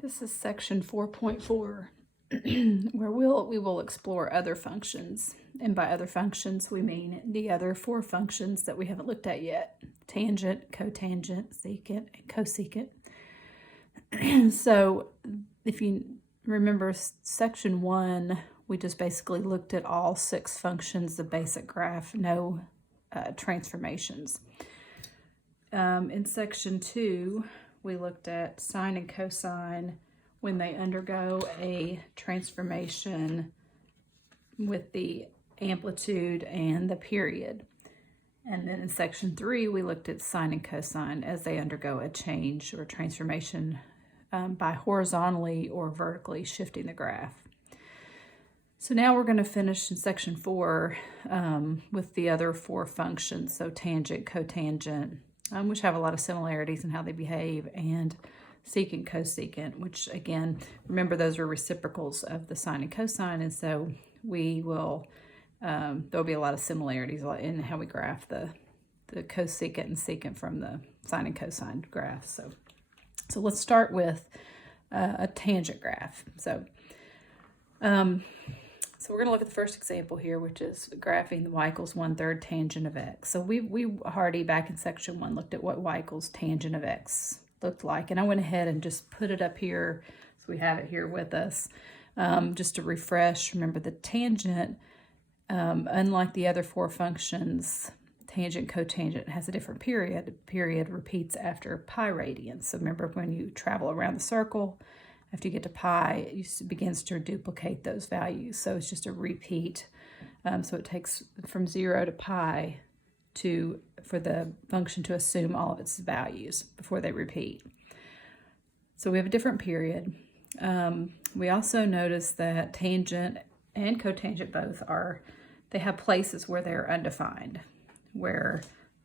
This is section 4.4, where we will explore other functions. And by other functions, we mean the other four functions that we haven't looked at yet: tangent, cotangent, secant, and cosecant. So if you remember section 1, we just basically looked at all 6 functions, the basic graph, no transformations. In section 2, we looked at sine and cosine when they undergo a transformation with the amplitude and the period. And then in section 3, we looked at sine and cosine as they undergo a change or transformation by horizontally or vertically shifting the graph. So now we're going to finish in section 4 with the other 4 functions, so tangent, cotangent, which have a lot of similarities in how they behave, and secant, cosecant, which again, remember those are reciprocals of the sine and cosine, and so we will, there'll be a lot of similarities in how we graph the cosecant and secant from the sine and cosine graphs. So let's start with a tangent graph. So we're going to look at the first example here, which is graphing the y equals 1/3 tangent of x. So we already back in section 1 looked at what y equals tangent of x looked like, and I went ahead and just put it up here so we have it here with us. Just to refresh, remember the tangent, unlike the other 4 functions, tangent, cotangent has a different period. The period repeats after pi radians. So remember, when you travel around the circle, after you get to pi, it begins to duplicate those values. So it's just a repeat. So it takes from 0 to pi for the function to assume all of its values before they repeat. So we have a different period. We also notice that tangent and cotangent both they have places where they're undefined, where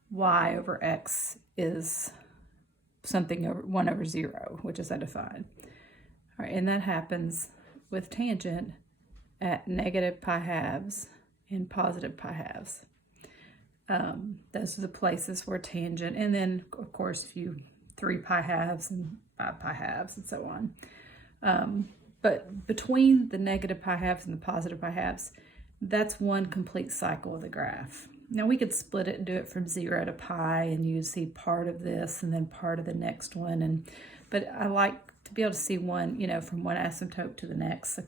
y over x is something over 1 over 0, which is undefined. All right, and that happens with tangent at negative pi halves and positive pi halves. Those are the places where tangent, and then of course 3 pi halves and 5 pi halves and so on. But between the negative pi halves and the positive pi halves, that's one complete cycle of the graph. Now we could split it and do it from 0 to pi, and you see part of this and then part of the next one. But I like to be able to see one, from one asymptote to the next, that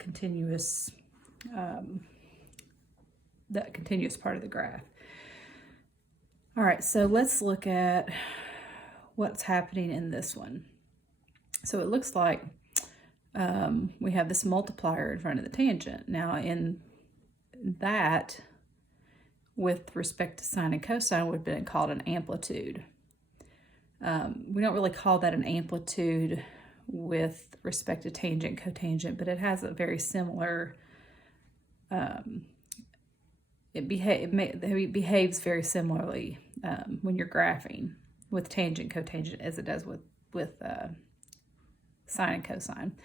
continuous part of the graph. All right, so let's look at what's happening in this one. So it looks like we have this multiplier in front of the tangent. Now in that, with respect to sine and cosine, would have been called an amplitude. We don't really call that an amplitude with respect to tangent, cotangent, but it has a very similar, it behaves very similarly when you're graphing with tangent, cotangent as it does with sine and cosine.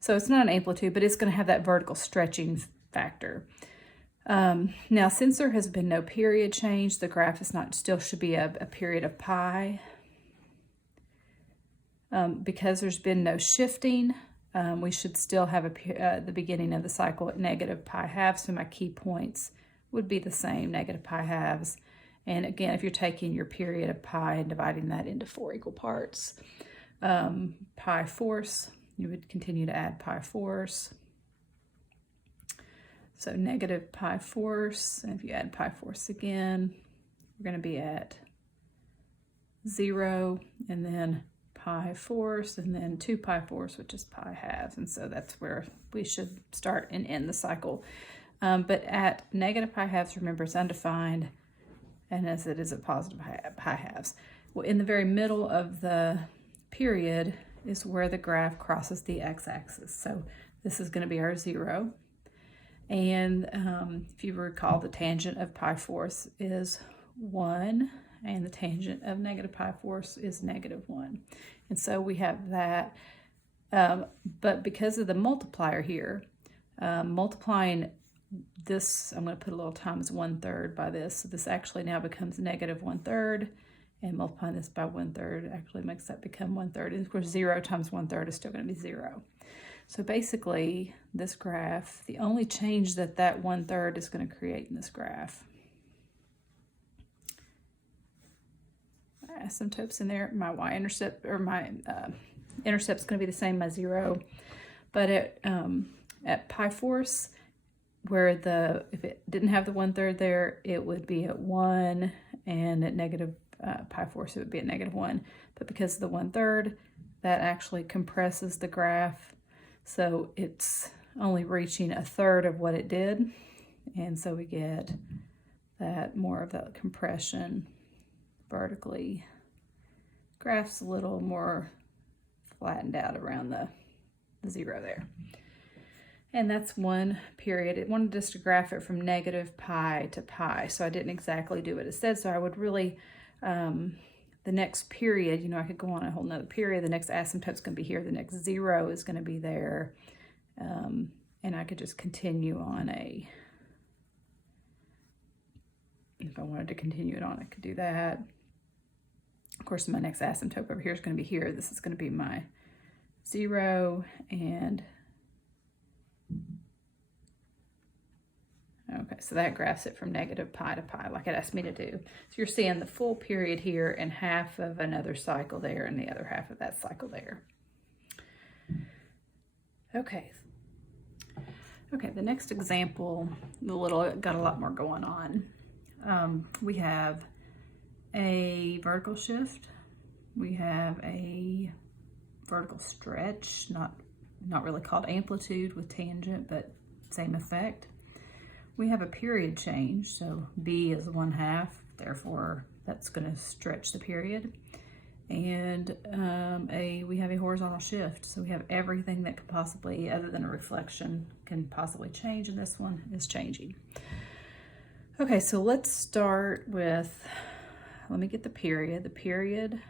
So it's not an amplitude, but it's going to have that vertical stretching factor. Now, since there has been no period change, the graph still should be a period of pi. Because there's been no shifting, we should still have the beginning of the cycle at negative pi halves. So my key points would be the same, negative pi halves. And again, if you're taking your period of pi and dividing that into 4 equal parts, pi fourths, you would continue to add pi fourths. So negative pi fourths, and if you add pi fourths again, we're going to be at 0, and then pi fourths, and then 2 pi fourths, which is pi halves. And so that's where we should start and end the cycle. But at negative pi halves, remember, it's undefined, and as it is at positive pi halves. Well, in the very middle of the period is where the graph crosses the x-axis. So this is going to be our 0. And if you recall, the tangent of pi fourths is 1, and the tangent of negative pi fourths is -1. And so we have that. But because of the multiplier here, multiplying this, I'm going to put a little times 1/3 by this. So this actually now becomes -1/3, And multiplying this by 1/3 actually makes that become 1/3. And of course, 0 times 1/3 is still going to be 0. So basically, this graph, the only change that 1/3 is going to create in this graph, my asymptotes in there, my y-intercept, or my intercept is going to be the same, my 0. But at pi force, where if it didn't have the 1/3 there, it would be at 1, and at negative pi force, it would be at -1. But because of the 1/3, that actually compresses the graph, so it's only reaching 1/3 of what it did, and so we get that more of that compression vertically. Graph's a little more flattened out around the 0 there. And that's one period. It wanted us to graph it from negative pi to pi, so I didn't exactly do what it said. So I would really, the next period, you know, I could go on a whole nother period. The next asymptote's going to be here. The next 0 is going to be there. And I could just continue on if I wanted to continue it on, I could do that. Of course, my next asymptote over here is going to be here. This is going to be my 0, and okay, so that graphs it from negative pi to pi, like it asked me to do. So you're seeing the full period here and half of another cycle there and the other half of that cycle there. Okay. Okay, the next example, got a lot more going on. We have a vertical shift. We have a vertical stretch, not really called amplitude with tangent, but same effect. We have a period change, so B is 1/2, therefore that's going to stretch the period. And we have a horizontal shift, so we have everything that could possibly, other than a reflection, can possibly change, and this one is changing. Okay, so let's start with, let me get the period. The period,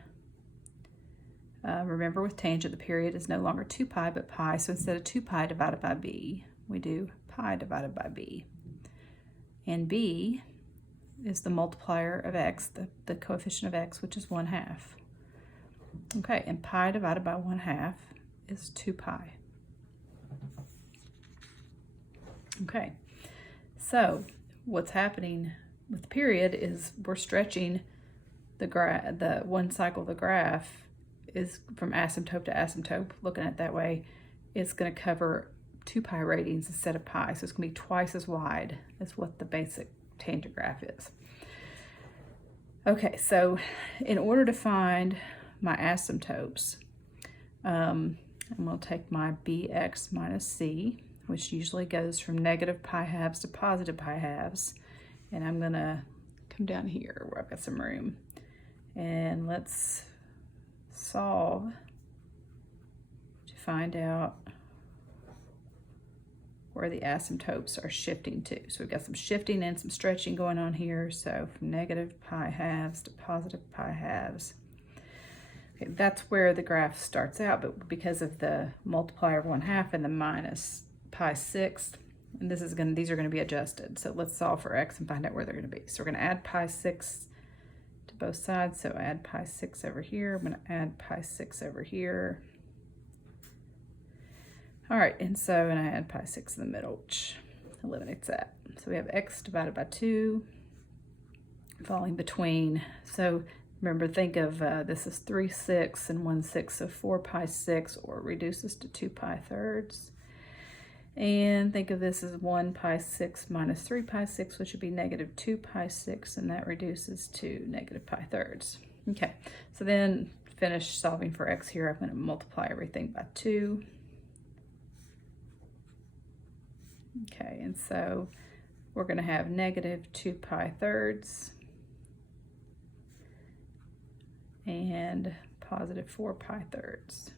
remember with tangent, the period is no longer 2 pi, but pi. So instead of 2 pi divided by b, we do pi divided by b. And b is the multiplier of x, the coefficient of x, which is 1/2. Okay, and pi divided by 1/2 is 2 pi. Okay, so what's happening with the period is we're stretching the one cycle of the graph is from asymptote to asymptote. Looking at it that way, it's going to cover 2 pi radians instead of pi, so it's going to be twice as wide as what the basic tangent graph is. Okay, so in order to find my asymptotes, I'm going to take my bx minus c, which usually goes from negative pi halves to positive pi halves, and I'm going to come down here where I've got some room, and let's solve to find out where the asymptotes are shifting to. So we've got some shifting and some stretching going on here. So from negative pi halves to positive pi halves. Okay, that's where the graph starts out, but because of the multiplier of 1/2 and the minus pi sixth, and these are going to be adjusted. So let's solve for x and find out where they're going to be. So we're going to add pi 6 to both sides. So add pi 6 over here. I'm going to add pi 6 over here. All right, and so I add pi 6 in the middle, which eliminates that. So we have x divided by 2 falling between. So remember, think of this is 3/6 and 1/6, so 4 pi 6, or it reduces to 2 pi thirds. And think of this as 1 pi 6 minus 3 pi 6, which would be negative 2 pi 6, and that reduces to negative pi thirds. Okay, so then finish solving for x here. I'm going to multiply everything by 2. Okay, and so we're going to have negative 2 pi thirds and positive 4 pi thirds.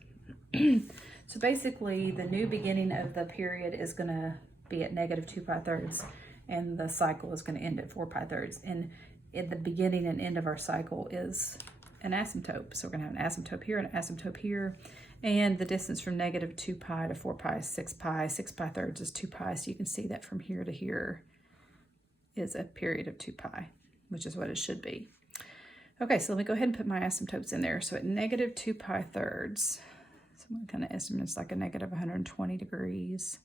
So basically, the new beginning of the period is going to be at negative 2 pi thirds, and the cycle is going to end at 4 pi thirds. And in the beginning and end of our cycle is an asymptote. So we're going to have an asymptote here and an asymptote here. And the distance from negative 2 pi to 4 pi is 6 pi. 6 pi thirds is 2 pi. So you can see that from here to here is a period of 2 pi, which is what it should be. Okay, so let me go ahead and put my asymptotes in there. So at negative 2 pi thirds, so I'm going to kind of estimate it's like a negative 120 degrees.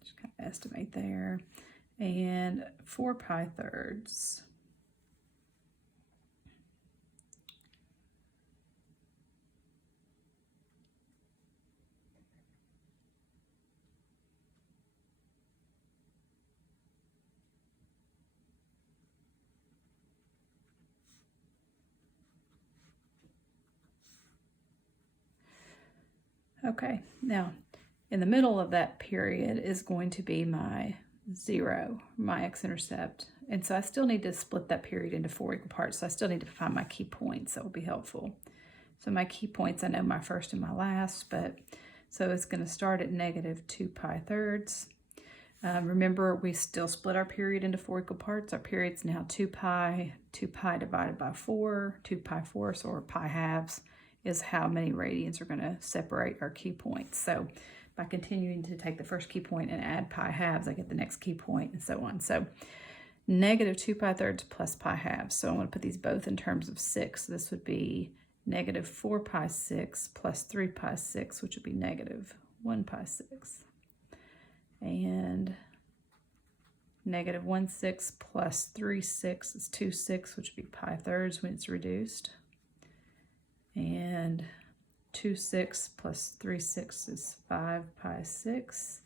Just kind of estimate there. And 4 pi thirds. Okay, now in the middle of that period is going to be my 0, my x-intercept. And so I still need to split that period into 4 equal parts. So I still need to find my key points. That will be helpful. So my key points, I know my first and my last, but so it's going to start at negative 2 pi thirds. Remember, we still split our period into 4 equal parts. Our period's now 2 pi divided by 4, 2 pi fourths, or pi halves is how many radians are going to separate our key points. So by continuing to take the first key point and add pi halves, I get the next key point and so on. So negative 2 pi thirds plus pi halves. So I'm going to put these both in terms of 6. This would be negative 4 pi 6 plus 3 pi 6, which would be negative 1 pi 6. And negative 1 6 plus 3 6 is 2 6, which would be pi thirds when it's reduced. And 2 6 plus 3 6 is 5 pi 6.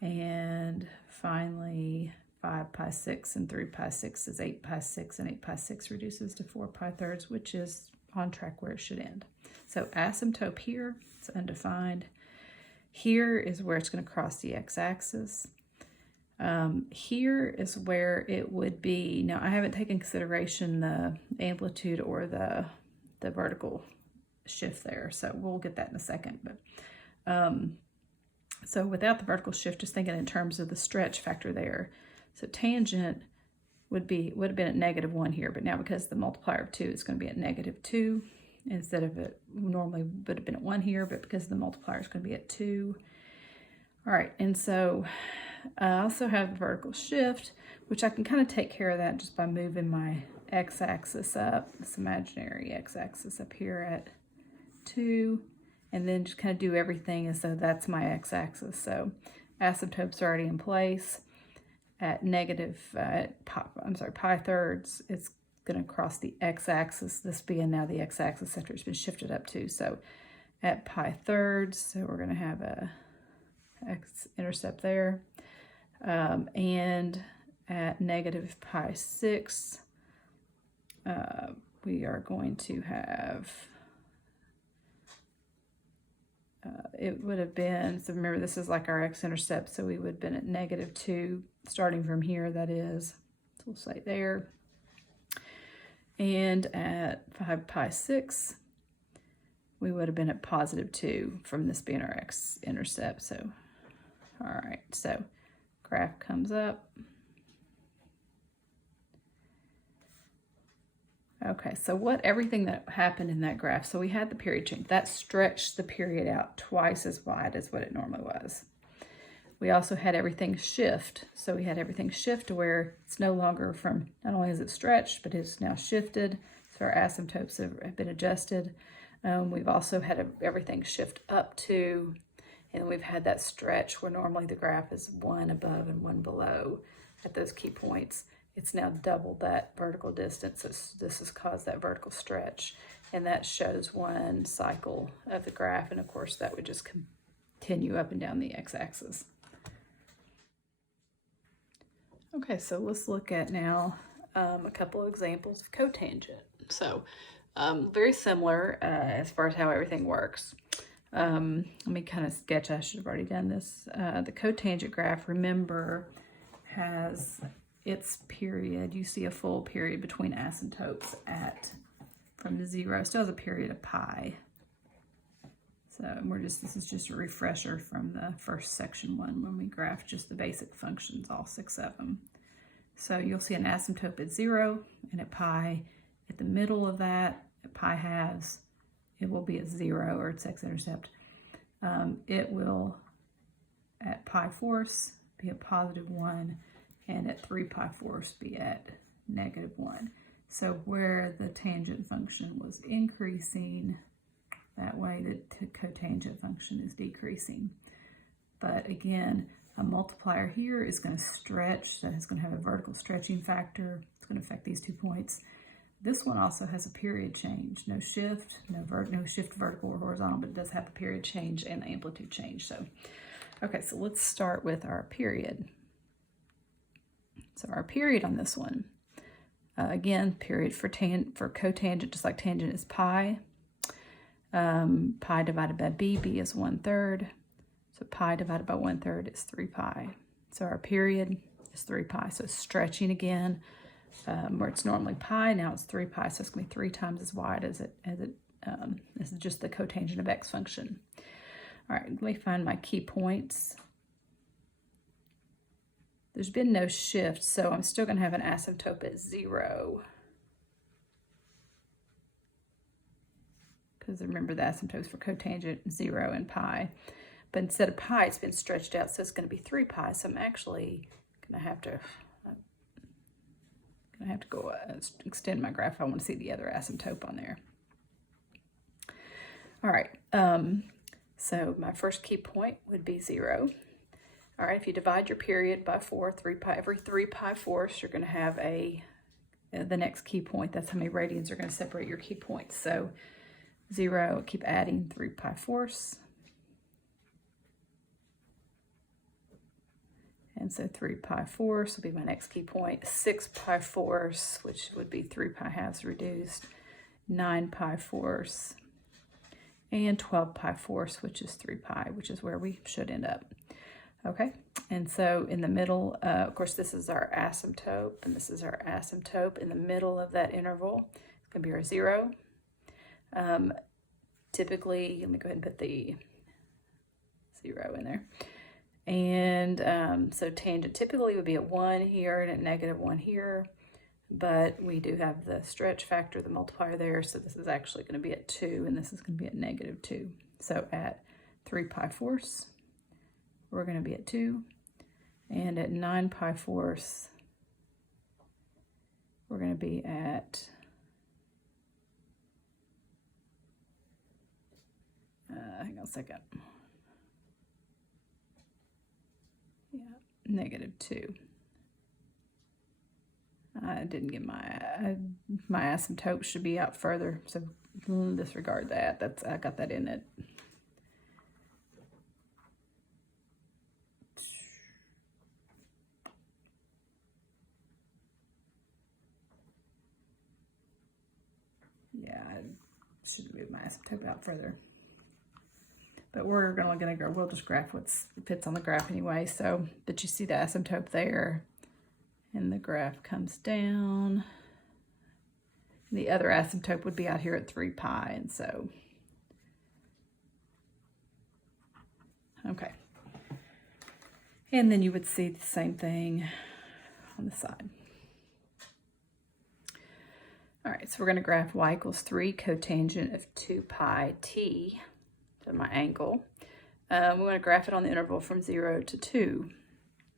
And finally, 5 pi 6 and 3 pi 6 is 8 pi 6, and 8 pi 6 reduces to 4 pi thirds, which is on track where it should end. So asymptote here, it's undefined. Here is where it's going to cross the x-axis. Here is where it would be. Now, I haven't taken consideration the amplitude or the vertical shift there, so we'll get that in a second. But so without the vertical shift, just thinking in terms of the stretch factor there. So tangent would have been at negative 1 here, but now because the multiplier of 2, it's going to be at negative 2 instead of it normally would have been at 1 here, but because the multiplier is going to be at 2. All right, and so I also have the vertical shift, which I can kind of take care of that just by moving my x-axis up, this imaginary x-axis up here at 2, and then just kind of do everything as though that's my x-axis. So asymptote's already in place. At pi thirds, it's going to cross the x-axis, this being now the x-axis after it's been shifted up to. So at pi thirds, so we're going to have a x-intercept there. And at negative pi 6, we are going to have, it would have been, so remember this is like our x-intercept, so we would have been at negative 2, starting from here, that is. So we'll say there. And at 5 pi 6, we would have been at positive 2 from this being our x-intercept. So, all right, so graph comes up. Okay, so everything that happened in that graph, so we had the period change. That stretched the period out twice as wide as what it normally was. We also had everything shift. So we had everything shift to where it's no longer from, not only is it stretched, but it's now shifted. So our asymptotes have been adjusted. We've also had everything shift up to, and we've had that stretch where normally the graph is 1 above and 1 below at those key points. It's now doubled that vertical distance. This has caused that vertical stretch. And that shows one cycle of the graph. And of course, that would just continue up and down the x-axis. Okay, so let's look at now a couple of examples of cotangent. So very similar as far as how everything works. Let me kind of sketch. I should have already done this. The cotangent graph, remember, has its period. You see a full period between asymptotes from the 0. It still has a period of pi. So this is just a refresher from the first section 1 when we graph just the basic functions, all 6 of them. So you'll see an asymptote at 0 and at pi. At the middle of that, at pi halves, it will be at 0 or its x-intercept. it will at pi fourths be a positive 1, and at 3 pi fourths be at negative 1. So where the tangent function was increasing, that way the cotangent function is decreasing. But again, a multiplier here is going to stretch, so it's going to have a vertical stretching factor. It's going to affect these 2 points. This one also has a period change. No shift, no shift vertical or horizontal, but it does have a period change and amplitude change. So, okay, so let's start with our period. So our period on this one, again, period for cotangent, just like tangent, is pi. Pi divided by b is 1/3. So pi divided by 1/3 is 3 pi. So our period is 3 pi. So stretching again, where it's normally pi, now it's 3 pi. So it's going to be 3 times as wide as this is just the cotangent of x function. All right, let me find my key points. There's been no shift, so I'm still going to have an asymptote at 0. Because remember, the asymptotes for cotangent 0 and pi. But instead of pi, it's been stretched out, so it's going to be 3 pi. So I'm actually going to have to go extend my graph. I want to see the other asymptote on there. All right, so my first key point would be 0. All right, if you divide your period by 4, 3 pi, every 3 pi fourths, you're going to have the next key point. That's how many radians are going to separate your key points. So 0, keep adding 3 pi fourths. And so 3 pi fourths will be my next key point. 6 pi fourths, which would be 3 pi halves reduced. 9 pi fourths. And 12 pi fourths, which is 3 pi, which is where we should end up. Okay, and so in the middle, of course, this is our asymptote, and this is our asymptote. In the middle of that interval, it's going to be our 0. Typically, let me go ahead and put the 0 in there. And so tangent typically would be at 1 here and at negative 1 here, but we do have the stretch factor, the multiplier there, so this is actually going to be at 2, and this is going to be at negative 2. So at 3 pi fourths, we're going to be at 2, and at 9 pi fourths, we're going to be at hang on a second. Yeah, negative 2. I didn't get my asymptote should be out further, so disregard that. I got that in it. Yeah, I should move my asymptote out further. But we're we'll just graph what fits on the graph anyway. So, but you see the asymptote there, and the graph comes down. The other asymptote would be out here at 3 pi, and so, okay. And then you would see the same thing on the side. All right, so we're going to graph y equals 3 cotangent of 2 pi t, so my angle. We're going to graph it on the interval from 0 to 2.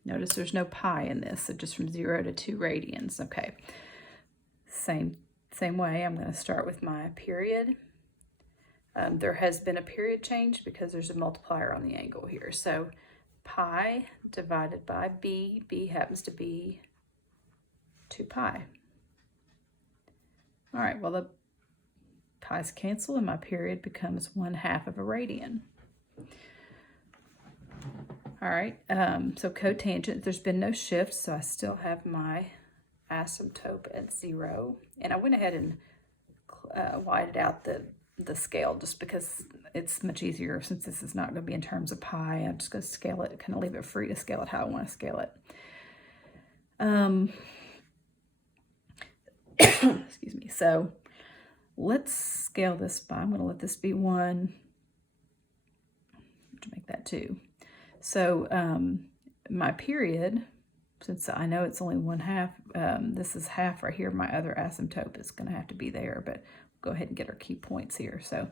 Notice there's no pi in this, so just from 0 to 2 radians. Okay, same way, I'm going to start with my period. There has been a period change because there's a multiplier on the angle here. So pi divided by b happens to be 2 pi. All right, well, the pi's cancel and my period becomes 1/2 of a radian. All right, so cotangent, there's been no shift, so I still have my asymptote at 0. And I went ahead and widened out the scale just because it's much easier since this is not going to be in terms of pi. I'm just going to scale it, kind of leave it free to scale it how I want to scale it. Excuse me. So let's scale this by, I'm going to let this be 1 to make that 2. So my period, since I know it's only 1/2, this is half right here. My other asymptote is going to have to be there, but we'll go ahead and get our key points here. So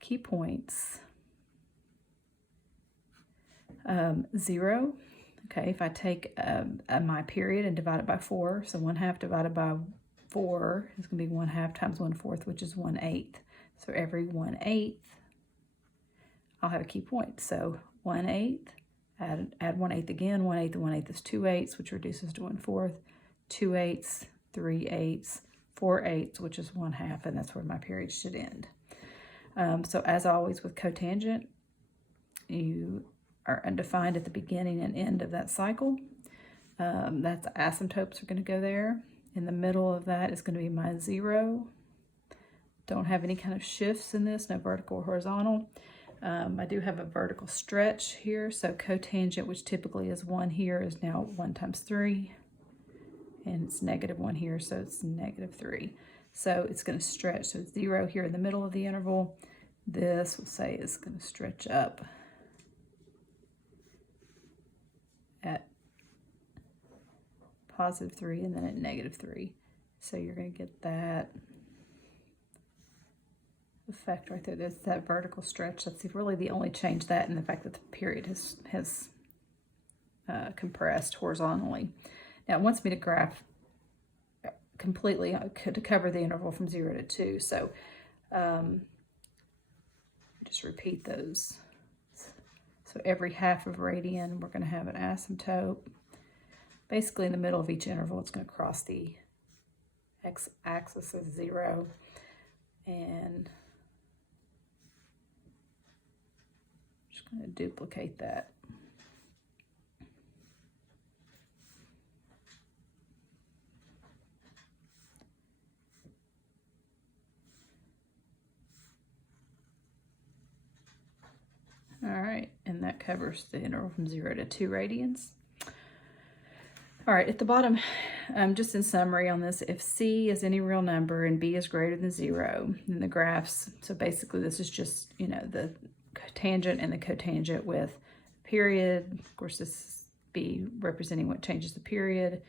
key points 0. Okay, if I take my period and divide it by 4, so 1/2 divided by 4 is going to be 1/2 times 1/4, which is 1/8. So every 1/8, I'll have a key point. So 1/8, add 1/8 again. 1/8 and 1/8 is 2/8, which reduces to 1/4. 2/8, 3/8, 4/8, which is 1/2, and that's where my period should end. So as always with cotangent, you are undefined at the beginning and end of that cycle. That's asymptotes are going to go there. In the middle of that is going to be my 0. Don't have any kind of shifts in this, no vertical or horizontal. I do have a vertical stretch here, so cotangent, which typically is 1 here, is now 1 times 3. And it's -1 here, so it's -3. So it's going to stretch. So it's 0 here in the middle of the interval. This, we'll say, is going to stretch up at +3 and then at -3. So you're going to get that effect right there. There's that vertical stretch. That's really the only change, that and the fact that the period has compressed horizontally. Now it wants me to graph completely to cover the interval from 0 to 2. So just repeat those. So every 1/2 of radian, we're going to have an asymptote. Basically in the middle of each interval, it's going to cross the x-axis of 0. And I'm just going to duplicate that. All right, and that covers the interval from 0 to 2 radians. All right, at the bottom, just in summary on this, if C is any real number and B is greater than 0, then the graphs, so basically this is just, the tangent and the cotangent with period. Of course, this B representing what changes the period,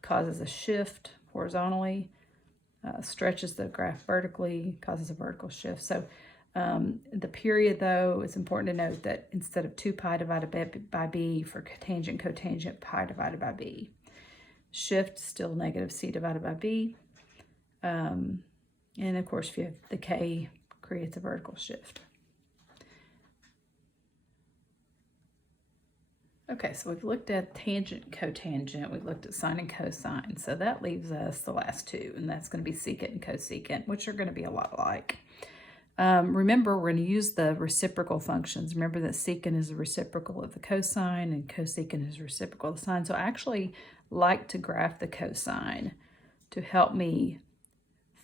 causes a shift horizontally, stretches the graph vertically, causes a vertical shift. So the period, though, it's important to note that instead of 2 pi divided by b for cotangent, pi divided by b. Shift, still -c divided by b. And of course, if you have the k, creates a vertical shift. Okay, so we've looked at tangent, cotangent, we've looked at sine and cosine. So that leaves us the last two, and that's going to be secant and cosecant, which are going to be a lot alike. Remember, we're going to use the reciprocal functions. Remember that secant is the reciprocal of the cosine and cosecant is reciprocal of the sine. So I actually like to graph the cosine to help me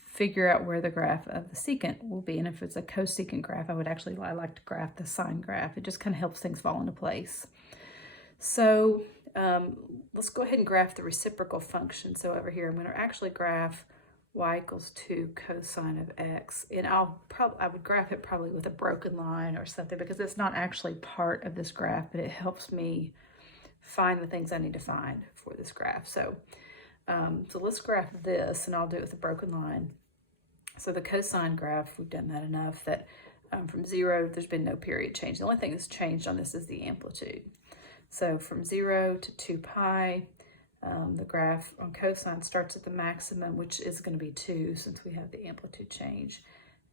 figure out where the graph of the secant will be. And if it's a cosecant graph, I like to graph the sine graph. It just kind of helps things fall into place. So let's go ahead and graph the reciprocal function. So over here, I'm going to actually graph y equals 2 cosine of x, and I would graph it probably with a broken line or something, because it's not actually part of this graph, but it helps me find the things I need to find for this graph. So let's graph this, and I'll do it with a broken line. So the cosine graph, we've done that enough that from 0, there's been no period change. The only thing that's changed on this is the amplitude. So from 0 to 2 pi, the graph on cosine starts at the maximum, which is going to be 2 since we have the amplitude change.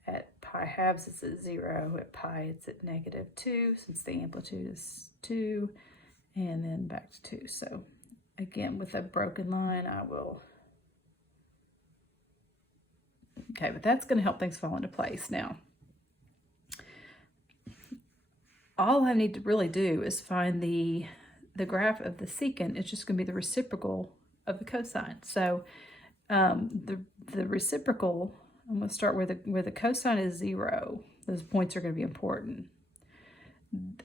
At pi halves, it's at 0. At pi, it's at -2 since the amplitude is 2, and then back to 2. So again, with a broken line, I will... Okay, but that's going to help things fall into place. Now, all I need to really do is find the graph of the secant. It's just going to be the reciprocal of the cosine. So the reciprocal, I'm going to start where the cosine is 0. Those points are going to be important.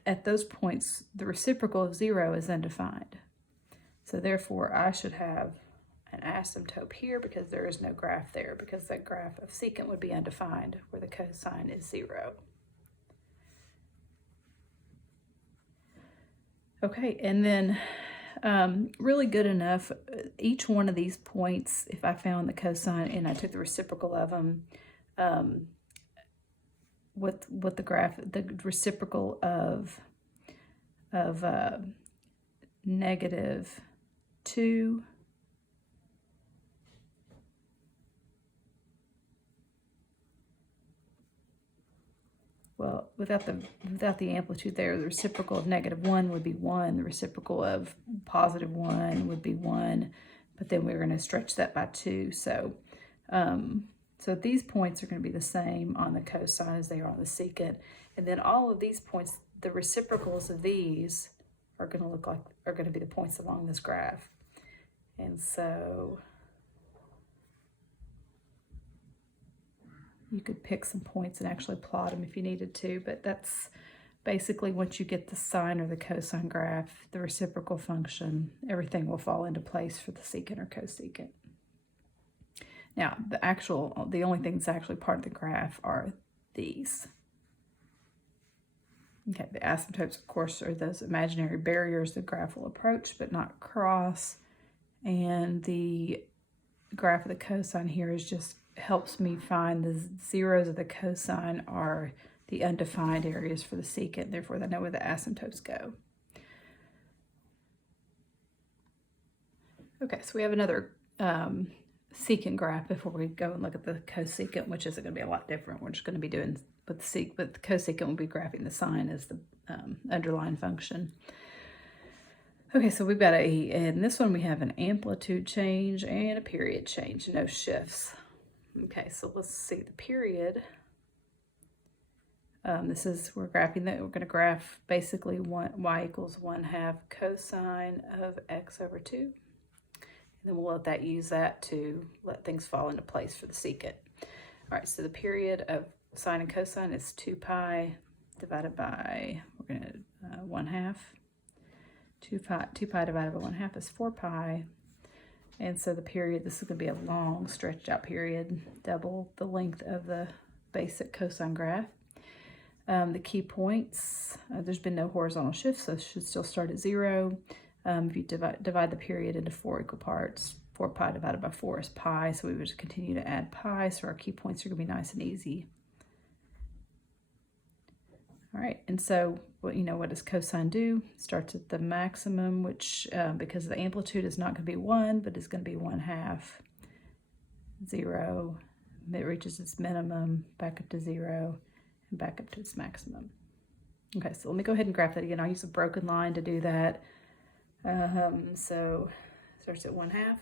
At those points, the reciprocal of 0 is undefined. So therefore, I should have an asymptote here because there is no graph there, because that graph of secant would be undefined where the cosine is 0. Okay, and then really good enough, each one of these points, if I found the cosine and I took the reciprocal of them, what the graph, the reciprocal of of -2 well, without the amplitude there, the reciprocal of -1 would be 1. The reciprocal of +1 would be 1. But then we're going to stretch that by 2. So, so these points are going to be the same on the cosine as they are on the secant. And then all of these points, the reciprocals of these are going to are going to be the points along this graph. And so you could pick some points and actually plot them if you needed to, but that's basically once you get the sine or the cosine graph, the reciprocal function, everything will fall into place for the secant or cosecant. Now, the only things actually part of the graph are these. Okay, the asymptotes, of course, are those imaginary barriers the graph will approach but not cross. And the graph of the cosine here is just helps me find the zeros of the cosine are the undefined areas for the secant. Therefore, I know where the asymptotes go. Okay, so we have another secant graph before we go and look at the cosecant, which isn't going to be a lot different. We're just going to be doing with the cosecant, we'll be graphing the sine as the underlying function. Okay, so we've got in this one we have an amplitude change and a period change, no shifts. Okay, so let's see the period. We're graphing that. We're going to graph basically y equals 1/2 cosine of x over 2. And then we'll use that to let things fall into place for the secant. All right, so the period of sine and cosine is 2 pi divided by, we're going to 1/2. 2 pi divided by 1/2 is 4 pi. And so the period, this is going to be a long stretched out period, double the length of the basic cosine graph. The key points, there's been no horizontal shift, so it should still start at 0. If you divide the period into 4 equal parts, 4 pi divided by 4 is pi, so we would just continue to add pi, so our key points are going to be nice and easy. All right, and so what does cosine do? It starts at the maximum, which because the amplitude is not going to be 1, but is going to be 1/2, 0. It reaches its minimum, back up to 0, and back up to its maximum. Okay, so let me go ahead and graph that again. I'll use a broken line to do that. So it starts at 1/2.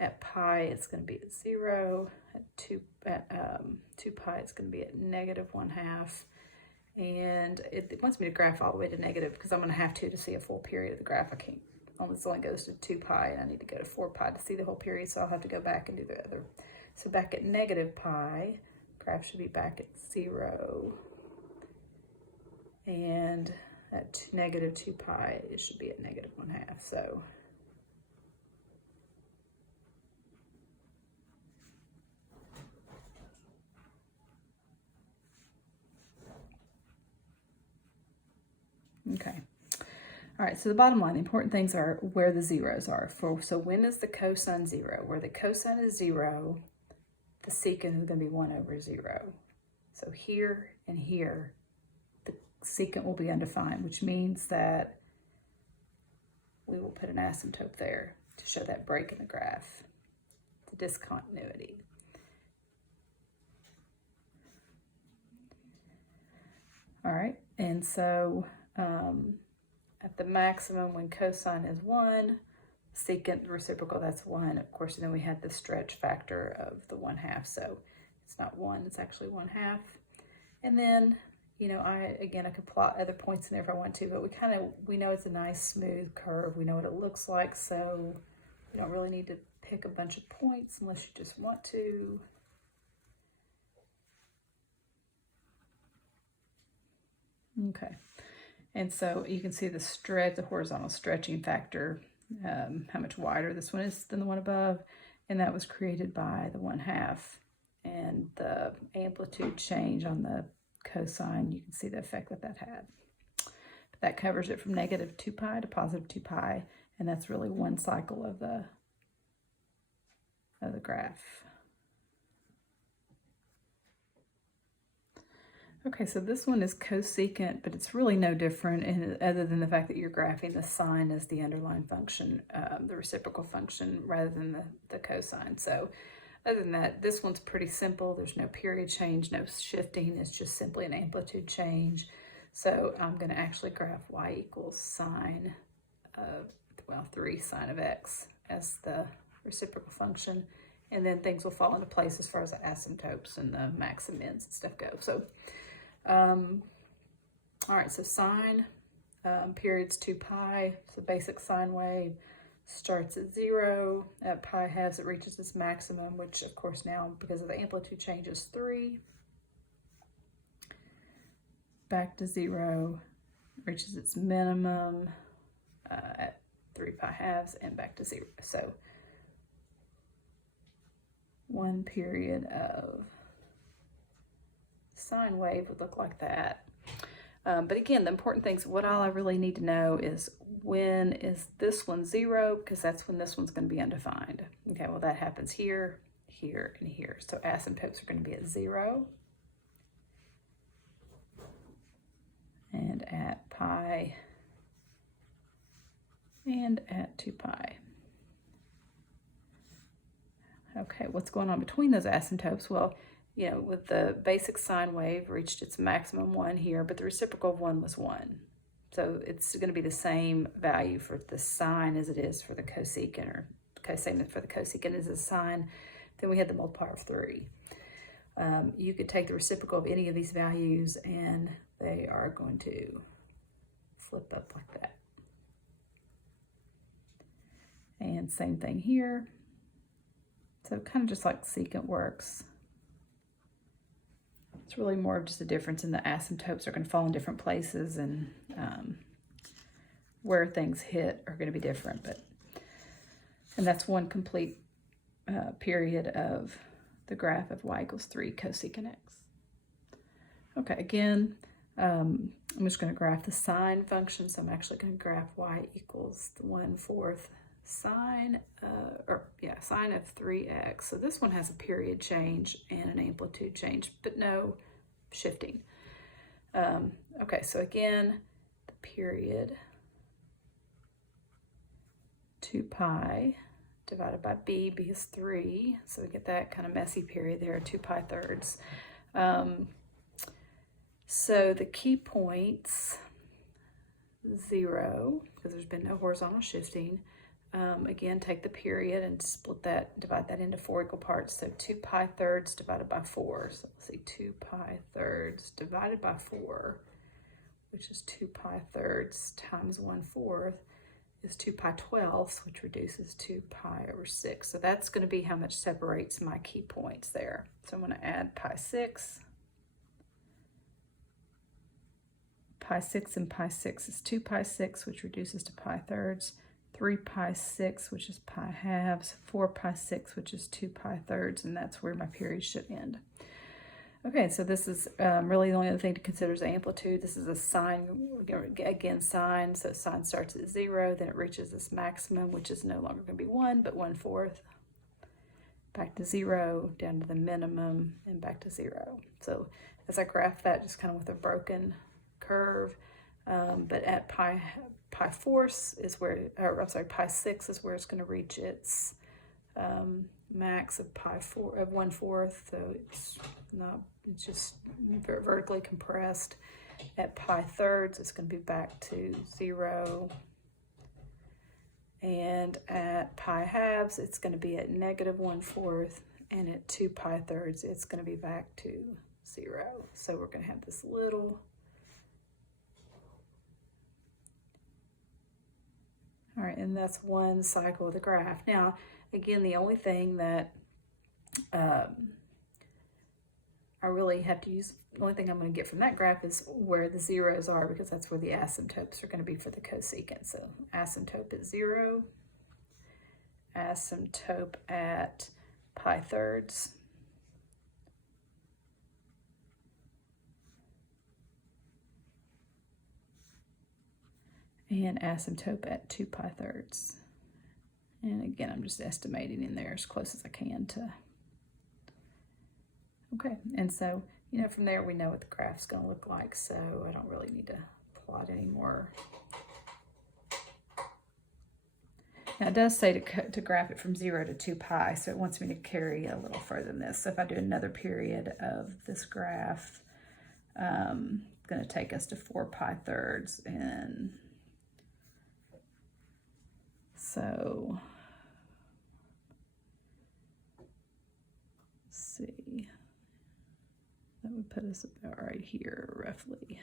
At pi, it's going to be at 0. At 2 pi, it's going to be at -1/2. And it wants me to graph all the way to negative because I'm going to have to see a full period of the graph. I can't. This only goes to 2 pi, and I need to go to 4 pi to see the whole period, so I'll have to go back and do the other. So back at negative pi, graph should be back at 0. And at -2 pi, it should be at -1/2. So okay. All right, so the bottom line, the important things are where the zeros are. So when is the cosine 0? Where the cosine is 0, the secant is going to be 1/0. So here and here, the secant will be undefined, which means that we will put an asymptote there to show that break in the graph, the discontinuity. All right, and so at the maximum when cosine is 1, secant, the reciprocal, that's 1. Of course, and then we had the stretch factor of the 1/2, so it's not 1, it's actually 1/2. And then, I could plot other points in there if I want to, but we know it's a nice smooth curve. We know what it looks like, so you don't really need to pick a bunch of points unless you just want to. Okay. And so you can see the horizontal stretching factor, how much wider this one is than the one above, and that was created by the 1/2. And the amplitude change on the cosine, you can see the effect that had. But that covers it from -2 pi to +2 pi, and that's really one cycle of the graph. Okay, so this one is cosecant, but it's really no different other than the fact that you're graphing the sine as the underlying function, the reciprocal function, rather than the cosine. So other than that, this one's pretty simple. There's no period change, no shifting. It's just simply an amplitude change. So I'm going to actually graph y equals sine of, well, 3 sine of x as the reciprocal function. And then things will fall into place as far as the asymptotes and the max and mins and stuff go. So, all right, so sine, period's 2 pi. So basic sine wave starts at 0. At pi halves, it reaches its maximum, which of course now, because of the amplitude change, is 3. Back to 0, reaches its minimum at 3 pi halves, and back to 0. So one period of sine wave would look like that. But again, the important things, what all I really need to know is when is this one 0, because that's when this one's going to be undefined. Okay, well that happens here, here, and here. So asymptotes are going to be at 0. And at pi, and at 2 pi. Okay, what's going on between those asymptotes? Well, you know, with the basic sine wave reached its maximum 1 here, but the reciprocal of 1 was 1. So it's going to be the same value for the sine as it is for the cosecant, or same for the cosecant as the sine. Then we had the multiplier of 3. You could take the reciprocal of any of these values and they are going to flip up like that. And same thing here. So kind of just like secant works. It's really more of just a difference in the asymptotes are going to fall in different places, and where things hit are going to be different. And that's one complete period of the graph of y equals 3 cosecant x. Okay, again, I'm just going to graph the sine function. So I'm actually going to graph y equals 1/4 sine, sine of 3x. So this one has a period change and an amplitude change, but no shifting. Okay, so again, the period 2 pi divided by b is 3. So we get that kind of messy period there, 2 pi thirds. So the key points, 0, because there's been no horizontal shifting. Again, take the period and split that, divide that into 4 equal parts. So 2 pi thirds divided by 4. So let's see, 2 pi thirds divided by 4, which is 2 pi thirds times 1/4 is 2 pi twelfths, which reduces 2 pi over 6. So that's going to be how much separates my key points there. So I'm going to add pi 6. Pi 6 and pi 6 is 2 pi 6, which reduces to pi thirds. 3 pi 6, which is pi halves, 4 pi 6, which is 2 pi thirds, and that's where my period should end. Okay, so this is really the only other thing to consider is the amplitude. This is a sine, again, sine, so sine starts at 0, then it reaches this maximum, which is no longer going to be 1, but 1/4. Back to 0, down to the minimum, and back to 0. So as I graph that, just kind of with a broken curve, but at pi 4 is where, or I'm sorry, pi 6 is where it's going to reach its max of pi 4 of 1/4. So it's just vertically compressed. At pi thirds, it's going to be back to 0. And at pi halves, it's going to be at -1/4. And at 2 pi thirds, it's going to be back to 0. So we're going to have this little. All right, and that's one cycle of the graph. Now, again, the only thing that I really have to use, the only thing I'm going to get from that graph is where the zeros are, because that's where the asymptotes are going to be for the cosecant. So asymptote at 0, asymptote at pi thirds, and asymptote at 2 pi thirds. And again, I'm just estimating in there as close as I can to. Okay, and so You know, from there we know what the graph's going to look like, so I don't really need to plot anymore. Now it does say to graph it from 0 to 2 pi, so it wants me to carry a little further than this. So if I do another period of this graph, it's going to take us to 4 pi thirds, and so let's see, that would put us about right here roughly.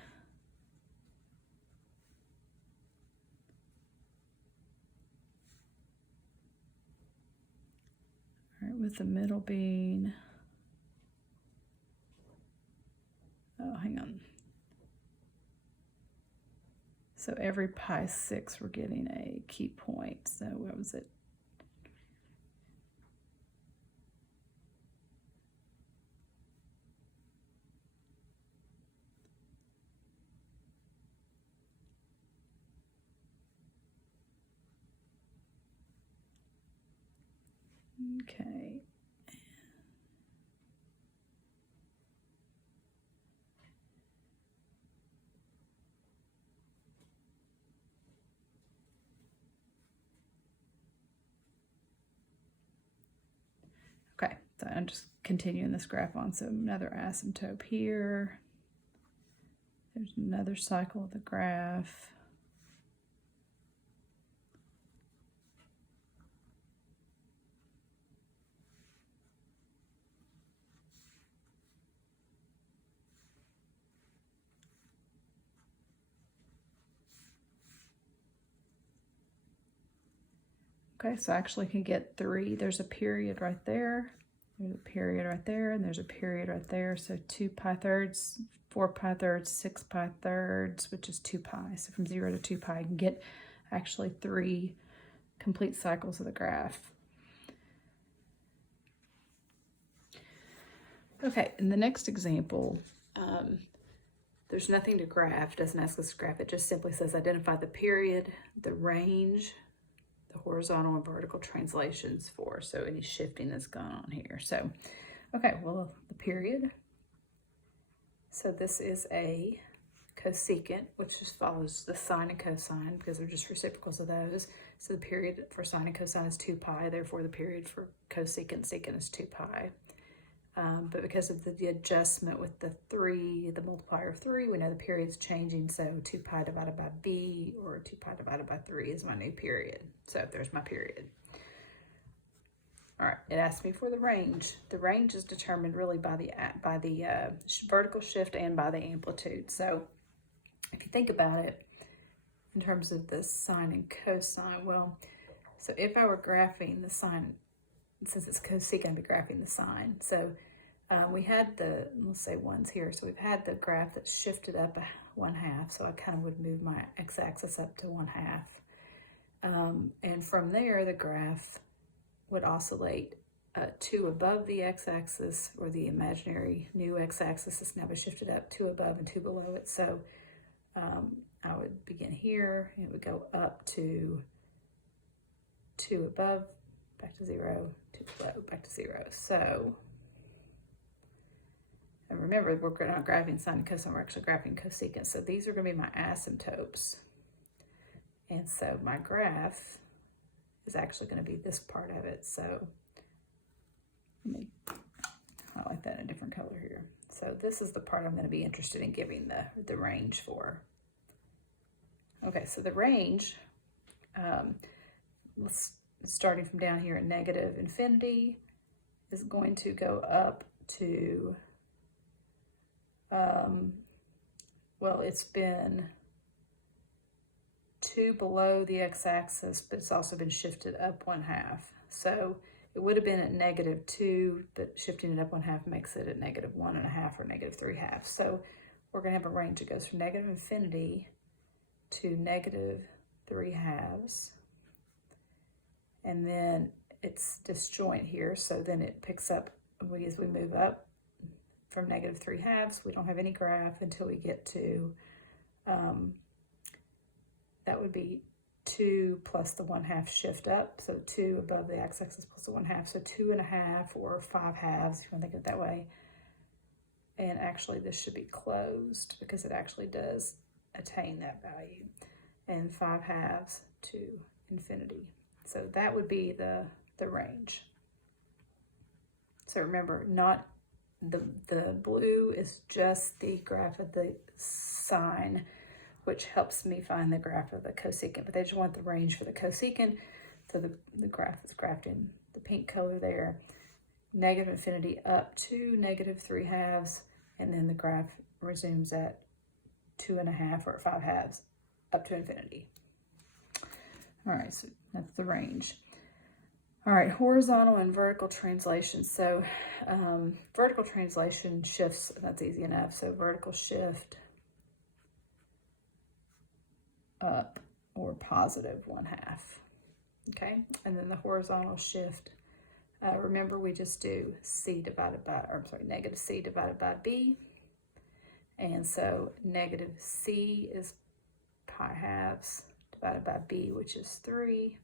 All right, with the middle being, oh, hang on. So every pi 6, we're getting a key point. So what was it? Okay. Okay, so I'm just continuing this graph on. So another asymptote here. There's another cycle of the graph. Okay, so I actually can get 3. There's a period right there. There's a period right there, and there's a period right there. So 2 pi thirds, 4 pi thirds, 6 pi thirds, which is 2 pi. So from 0 to 2 pi, I can get actually 3 complete cycles of the graph. Okay, in the next example, there's nothing to graph, doesn't ask us to graph. It just simply says identify the period, the range, the horizontal and vertical translations for, so any shifting that's going on here. So, okay, well, the period. So this is a cosecant, which just follows the sine and cosine because they're just reciprocals of those. So the period for sine and cosine is 2 pi, therefore the period for cosecant, secant is 2 pi. But because of the adjustment with the 3, the multiplier of 3, we know the period's changing, so 2 pi divided by b, or 2 pi divided by 3 is my new period. So there's my period. All right, it asks me for the range. The range is determined really by the vertical shift and by the amplitude. So if you think about it in terms of the sine and cosine, well, so if I were graphing the sine, since it's cosecant, I'd be graphing the sine. So we had the, let's say 1's here, so we've had the graph that shifted up 1/2, so I kind of would move my x-axis up to 1/2. And from there, the graph would oscillate 2 above the x-axis, or the imaginary new x-axis is now shifted up 2 above and 2 below it. So I would begin here, and it would go up to 2 above, back to 0, 2 below, back to 0. So, and remember, we're not graphing sine and cosine, we're actually graphing cosecant. So these are going to be my asymptotes. And so my graph is actually going to be this part of it. So let me highlight that in a different color here. So this is the part I'm going to be interested in giving the range for. Okay, so the range, starting from down here at negative infinity, is going to go up to, well, it's been 2 below the x-axis, but it's also been shifted up 1/2. So it would have been at -2, but shifting it up 1/2 makes it at -1.5 or -3/2. So we're going to have a range that goes from negative infinity to -3/2. And then it's disjoint here, so then it picks up as we move up from -3/2. We don't have any graph until we get to, that would be 2 plus the 1/2 shift up, so 2 above the x-axis plus the 1/2, so 2.5 or 5 halves, if you want to think of it that way. And actually this should be closed because it actually does attain that value. And 5/2 to infinity. So that would be the range. So remember, not the blue is just the graph of the sine, which helps me find the graph of the cosecant, but they just want the range for the cosecant. So the graph is graphed in the pink color there, negative infinity up to -3/2, and then the graph resumes at 2.5 or 5/2 up to infinity. All right, so that's the range. All right, horizontal and vertical translation. So vertical translation shifts, that's easy enough. So vertical shift up or +1/2, okay? And then the horizontal shift, remember we just do C divided by, or I'm sorry, negative C divided by B. And so negative C is pi/2 divided by B, which is 3.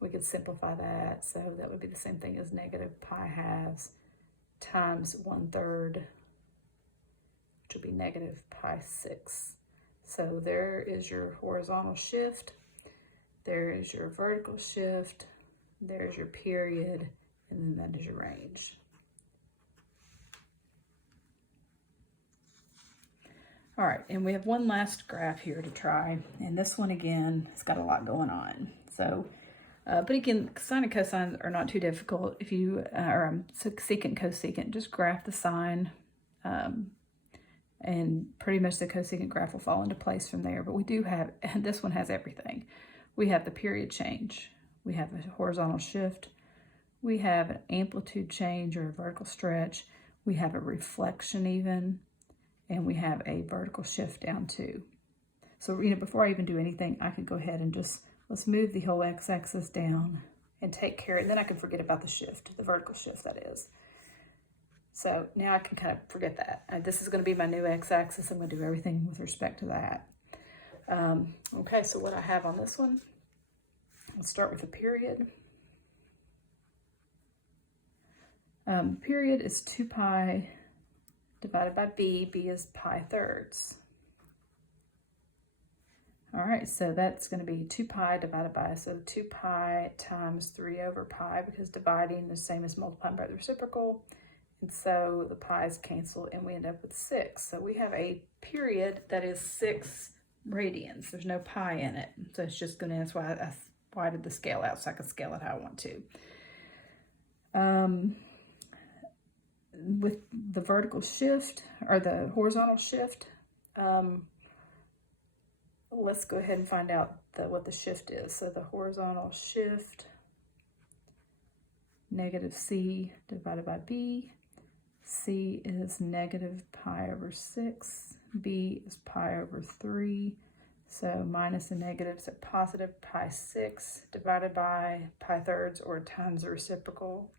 We could simplify that, so that would be the same thing as negative pi/2 times 1/3, which would be negative pi/6. So there is your horizontal shift, there is your vertical shift, there's your period, and then that is your range. All right, and we have one last graph here to try, and this one again, it's got a lot going on. So, but again, sine and cosine are not too difficult. If you, secant, cosecant, just graph the sine, and pretty much the cosecant graph will fall into place from there. But we do have, and this one has everything. We have the period change, we have a horizontal shift, we have an amplitude change or a vertical stretch, we have a reflection even, and we have a vertical shift down too. So, before I even do anything, I could go ahead and just, let's move the whole x-axis down and take care, and then I can forget about the shift, the vertical shift that is. So now I can kind of forget that. This is going to be my new x-axis. I'm going to do everything with respect to that. Okay, so what I have on this one, let's start with the period. Period is 2 pi divided by b. B is pi/3. All right, so that's going to be 2 pi divided by, so 2 pi times 3/pi, because dividing is the same as multiplying by the reciprocal. And so the pi's cancel and we end up with 6. So we have a period that is 6 radians. There's no pi in it. So it's just going to, that's why I widened the scale out so I can scale it how I want to. With the vertical shift or the horizontal shift, let's go ahead and find out what the shift is. So the horizontal shift, negative c divided by b. C is negative pi/6. B is pi/3. So minus the negatives at positive pi/6 divided by pi/3 or times the reciprocal.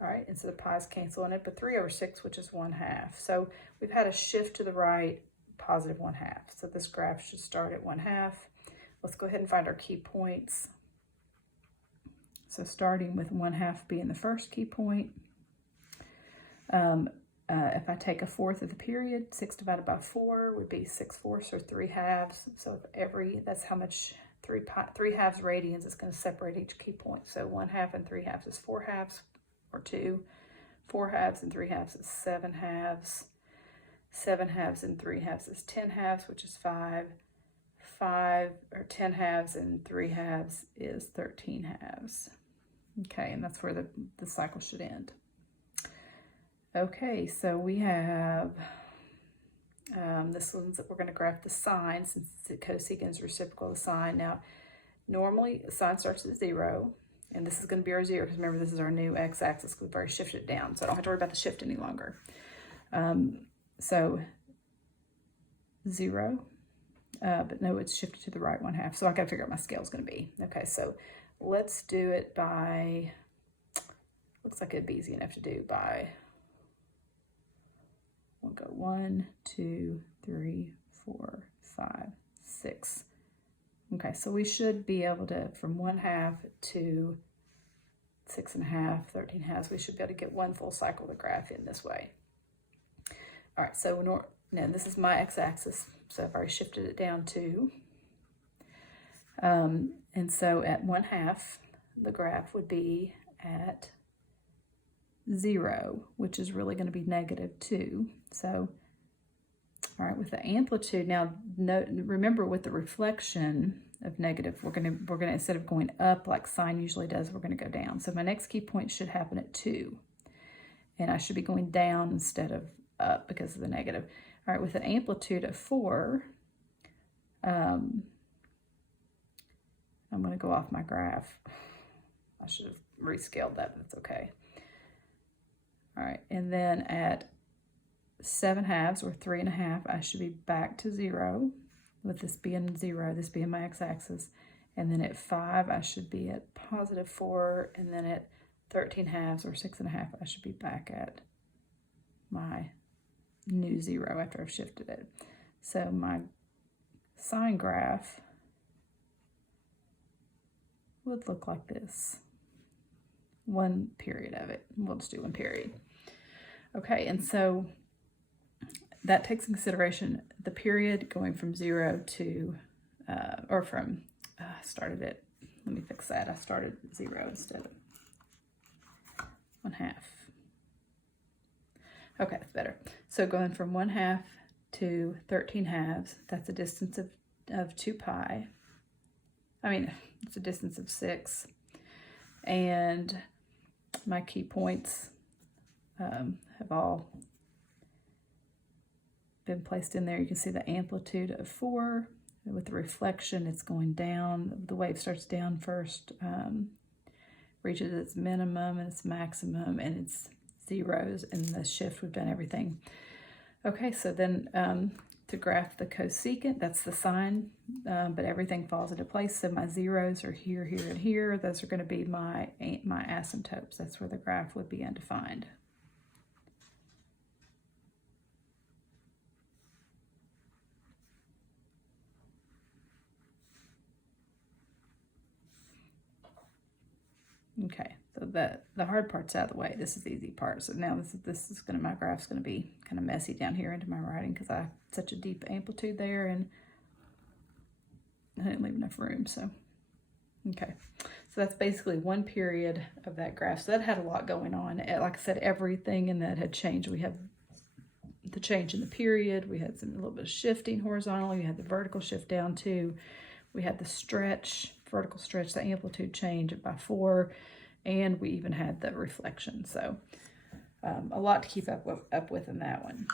All right, and so the pi's cancel in it, but 3/6, which is 1/2. So we've had a shift to the right, positive 1/2. So this graph should start at 1/2. Let's go ahead and find our key points. So starting with 1/2 being the first key point. If I take 1/4 of the period, 6 divided by 4 would be 6/4 or 3/2. So that's how much 3/2 radians is going to separate each key point. So 1/2 and 3/2 is 4/2 or 2. 4/2 and 3/2 is 7/2. 7/2 and 3/2 is 10/2, which is 5. 5 or 10/2 and 3/2 is 13/2. Okay, and that's where the cycle should end. Okay, so we have this one's, we're going to graph the sine since the cosecant is reciprocal of sine. Now, normally sine starts at 0, and this is going to be our 0 because remember this is our new x-axis. We've already shifted it down, so I don't have to worry about the shift any longer. So 0, but no, it's shifted to the right 1/2. So I got to figure out what my scale is going to be. Okay, so let's do it by, looks like it'd be easy enough to do by, we'll go 1, 2, 3, 4, 5, 6. Okay, so we should be able to, from 1/2 to 6.5, 13/2, we should be able to get one full cycle of the graph in this way. All right, so now this is my x-axis, so I've already shifted it down 2. And so at 1/2, the graph would be at 0, which is really going to be -2. So, all right, with the amplitude, now remember with the reflection of negative, we're gonna instead of going up like sine usually does, we're gonna go down. So my next key point should happen at 2, and I should be going down instead of up because of the negative. All right, with an amplitude of 4, I'm gonna go off my graph. I should have rescaled that, but that's okay. All right, and then at 7/2 or 3.5, I should be back to 0, with this being 0, this being my x-axis. And then at 5, I should be at +4, and then at 13/2 or 6.5, I should be back at my new 0 after I've shifted it. So my sine graph would look like this. One period of it. We'll just do one period. Okay, and so that takes in consideration the period going from 0 to, or from, I started it, let me fix that. I started 0 instead of 1/2. Okay, that's better. So going from 1/2 to 13/2, that's a distance of 2 pi. I mean, it's a distance of 6. And my key points have all been placed in there. You can see the amplitude of 4. With the reflection, it's going down. The wave starts down first, reaches its minimum and its maximum, and its zeros, and the shift would have done everything. Okay, so then to graph the cosecant, that's the sine, but everything falls into place. So my zeros are here, here, and here. Those are going to be my asymptotes. That's where the graph would be undefined. Okay, so the hard part's out of the way. This is the easy part. So now my graph's gonna be kind of messy down here into my writing because I have such a deep amplitude there, and I didn't leave enough room. So okay, so that's basically one period of that graph. So that had a lot going on. Like I said, everything in that had changed. We have the change in the period. We had a little bit of shifting horizontally. We had the vertical shift down 2. We had the vertical stretch, the amplitude change by 4, and we even had the reflection. So a lot to keep up with in that one.